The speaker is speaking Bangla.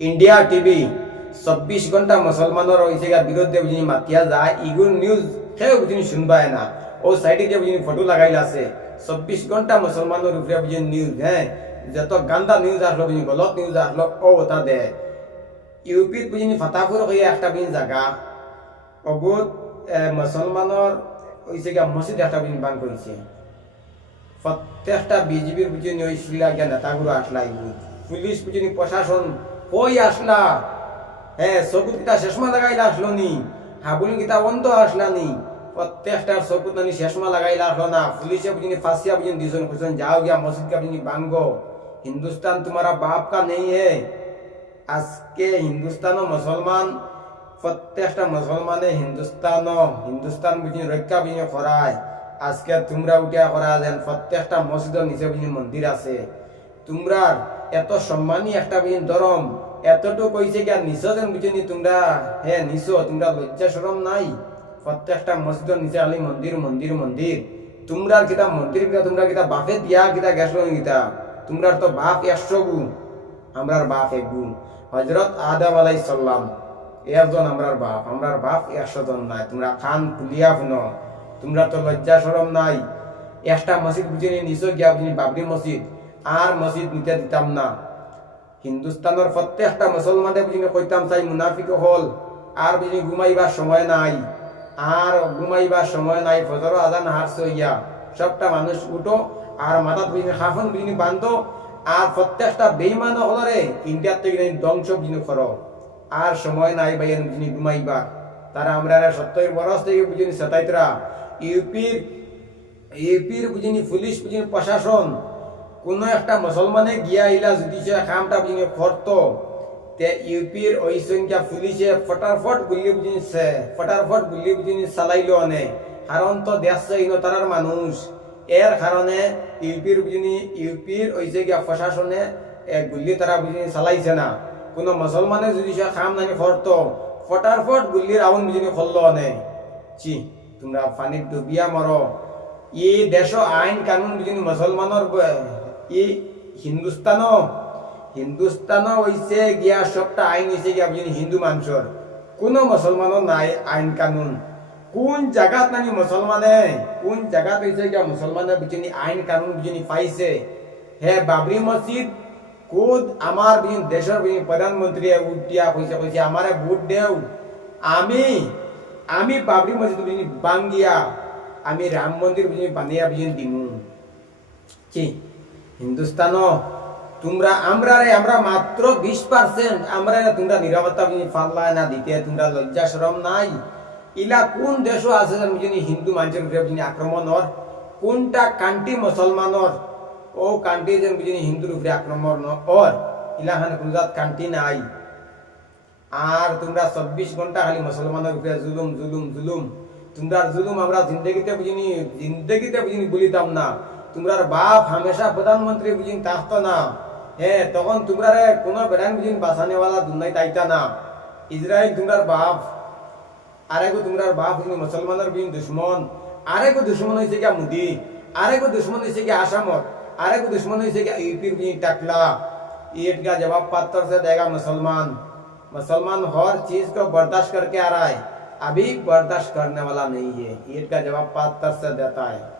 इंडिया टीवी 24 घंटा मुसलमानों বিরুদ্ধে বুঝিনি মাতিয়া যায় ইগুন নিউজ কেউ বুঝিনি শুনবায় না ও সাইডে যে বুঝিনি ফটো লাগাইলা আছে 24 ঘন্টা মুসলমানের উপরে বুঝিনি নিউজ হ্যাঁ যত গান্দা নিউজ আসলো বুঝিনি গলত নিউজ আসলো ও ওটা দে ইউপি বুঝিনি ফাতাপুর হয়ে একটা বুঝিনি জায়গা অগুত মুসলমানের হয়েছে গিয়া মসজিদ একটা বুঝিনি বান করেছে প্রত্যেকটা বিজেপির বুঝিনি ওই শিলা গিয়া নেতাগুলো আসলা পুলিশ বুঝিনি প্রশাসন কই আসলা হ্যাঁ চকুত কিতা শেষমা লাগাইলা আসলো নি হাবুল কিতা অন্ত আসলা নি প্রত্যেকটার চকুত নানি শেষমা লাগাইলা আসলো না পুলিশে বুঝিনি ফাঁসিয়া বুঝিনি দিছন খুঁজছেন যাও গিয়া মসজিদ কা বুঝিনি বাঙ্গো हिंदुस्तान तुम्हारा बाप का नहीं है আজকে হিন্দুস্তান মুসলমান প্রত্যেকটা মুসলমানে হিন্দুস্তান বুঝিনি রক্ষা বুঝিনি করায় আজকে তোমরা উঠিয়া করা যেন প্রত্যেকটা মসজিদের নিচে বুঝিনি মন্দির আছে তোমরা এত সম্মানী একটা বুঝিনি ধরম এতটুকু কইছে কি আর নিছো যেন বুঝিনি তোমরা হ্যাঁ নিছো তোমরা লজ্জা শরম নাই প্রত্যেকটা মসজিদের নিচে আলি মন্দির মন্দির মন্দির তোমরা কিতা মন্দির কিতা তোমরা কিতা বাপে দিয়া কিতা গেছো কিতা তোমরা তো বাপ 100 গুণ আমরার বাপ 1 গুণ হযরত আদম আলাইহিস সালাম একজন আমরার বাপ 100 জন নাই তোমরা কান খুলিয়া শুনো তোমরা তো লজ্জা শরম নাই একটা মসজিদ বুঝিনি নিছো গিয়া বুঝিনি বাবরি মসজিদ আর মসজিদ নিতে দিতাম না হিন্দুস্তানের প্রত্যেকটা মুসলমানের বুঝিনি কইতাম চাই মুনাফিক হল আর বুঝিনি ঘুমাইবার সময় নাই ফজর আজান হারছে হইয়া সবটা মানুষ উঠো আর মাথা বুঝিনি হাফন বুঝিনি বান্ধো আর প্রত্যেকটা বেঈমান হলরে ইন্ডিয়ার থেকে ধ্বংস বুঝিনি করো আর সময় নাই ভাইয়ের বুঝিনি ঘুমাইবার তারা আমরা 70 বরস থেকে বুঝিনি সেতাইতরা ইউপির বুঝিনি পুলিশ বুঝিনি প্রশাসন কোন একটা মুসলমানে গিয়া ইলা যদি সে কামটা বুঝিনি করতো তে ইউপির ওই সংখ্যা পুলিশে ফটাফট গুলি বুঝিনি চালাইলো অনে কারণ তো দেশ তারার মানুষ এর কারণে ইউপির ওই গিয়া প্রশাসনে গুলি তারা বুঝিনি চালাইছে না কোন মুসলমানে যদি সে কাম নানি করতো ফটাফট গুলির আউন বুঝিনি করলো অনে চি তোমরা পানির ডুবিয়া মরো ই দেশ আইন কানুন বুঝিনি মুসলমানের ই হিন্দুস্তান হইছে গিয়া সবটা আইন হইছে গিয়া বুঝিনি হিন্দু মানুষের কোনো মুসলমানের নাই আইন কানুন কোন জায়গাত নানি হইছে গিয়া মুসলমানে বুঝিনি আইন কানুন বুঝিনি পাইছে হে বাবরি মসজিদ খুদ আমার বুঝিনি দেশের বুঝিনি প্রধানমন্ত্রী উঠিয়া কইছে আমারে ভোট দেও আমি বাবরি মসজিদ বুঝিনি বাঙ্গিয়া আমি রাম মন্দির বুঝিনি বানিয়া বুঝিনি দিমু কি হিন্দুস্তান আমরা মাত্র 20% আমরা তোমরা নিরাপত্তা বুঝিনি ফাল্লা না দিতে তোমরা লজ্জা শরম নাই ইলা কোন দেশ আছে বুঝিনি হিন্দু মানুষের উপরে বুঝিনি আক্রমণ কোনটা কান্ট্রি মুসলমানর ও কান্ট্রি যেন বুঝিনি হিন্দুর উপরে আক্রমণ ইলাখান কোন কান্ট্রি নাই আর তোমরা 24 ঘন্টা খালি মুসলমানের উপরে জুলুম তোমরা জুলুম আমরা জিন্দগিতে বুঝিনি বলিতাম না তোমরার বাপ হামেশা প্রধানমন্ত্রী বুঝিনি থাকতো না হ্যাঁ তখন তোমরা কোনো বেড়ান বুঝিনি বাঁচানেওয়ালা দুনিয়ায় তাইতা না ইসরায়েল তোমরার বাপ আরেকো তোমরার বাপ বুঝিনি মুসলমানের বুঝিনি দুশ্মন আরেকো দুশ্মন হয়েছে গিয়া মোদি আরেকো দুশ্মন হয়েছে গিয়া আসামত আরেকো দুশ্মন হয়েছে গিয়া ইউপির বুঝিনি टाकला ईट का जवाब पत्थर से देगा मुसलमान हर चीज को बर्दाश्त करके आ रहा है अभी बर्दाश्त करने वाला नहीं है ईट का जवाब पत्थर से देता है